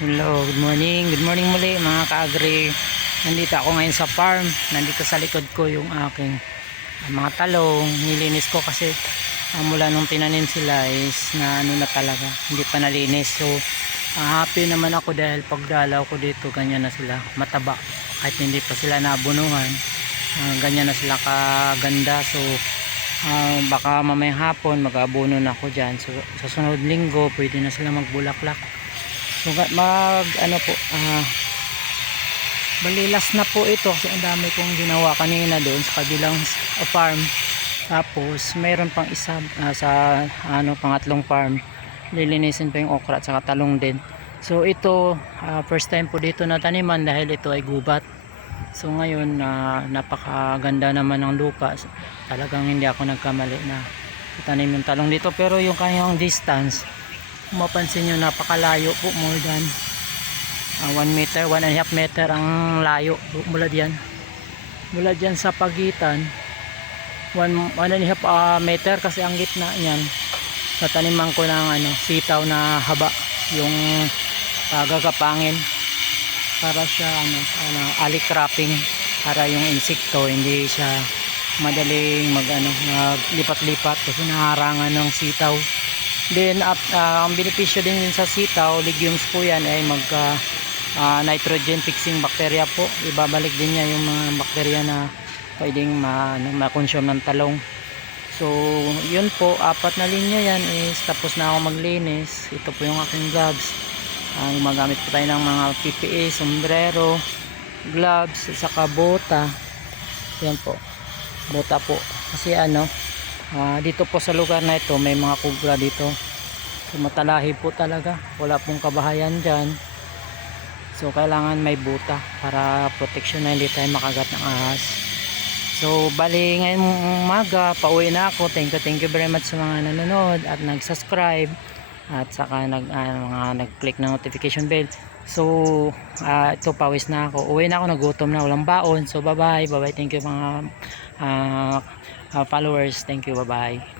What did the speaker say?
Hello, good morning muli mga ka-agri. Nandito ako ngayon sa farm. Nandito sa likod ko yung aking mga talong. Nilinis ko kasi mula nung tinanim sila is na ano na talaga, hindi pa nalinis. So, happy naman ako dahil pagdalaw ko dito, ganyan na sila mataba. Kahit hindi pa sila nabunuhan, ganyan na sila kaganda. So, baka mamayang hapon mag-abono na ako dyan. So, sa sunod linggo, pwede na sila magbulaklak. So ano po, balilas na po ito kasi ang dami kong ginawa kanina doon sa kabilang farm. Tapos mayroon pang isa sa pangatlong farm. Lilinisin pa yung okra at saka talong din. So ito first time po dito na taniman dahil ito ay gubat. So ngayon napakaganda naman ng lupa. Talagang hindi ako nagkamali na itanim yung talong dito, pero yung kanyang distance, mapansin nyo, napakalayo po, more than 1 meter, 1.5 meter ang layo mula dyan sa pagitan. 1.5 meter kasi ang gitna niyan. Tataniman ko ng sitaw na haba, yung gagapangin para siya alley cropping, para yung insekto hindi siya madaling maglipat-lipat kasi naharangan ng sitaw. Then ang benepisyo din sa sitaw, legumes po yan, ay nitrogen fixing bacteria po. Ibabalik din niya yung mga bacteria na pwedeng ma-consume ng talong. So yun po, 4 na linya yan is tapos na ako maglinis. Ito po yung aking gloves. Gumagamit po tayo ng mga PPE, sombrero, gloves, saka bota. Yan po, bota po kasi dito po sa lugar na ito may mga kubra dito. So matalahi po talaga, wala pong kabahayan dyan. So kailangan may buta para protection na hindi tayo makagat ng ahas. So bali ngayong umaga pauwi na ako. Thank you very much sa mga nanonood at nag-subscribe at saka nag-click ng notification bell. So ito, pawis na ako, uwi na ako, nagutom na, walang baon. So bye bye, thank you mga followers, thank you, bye bye.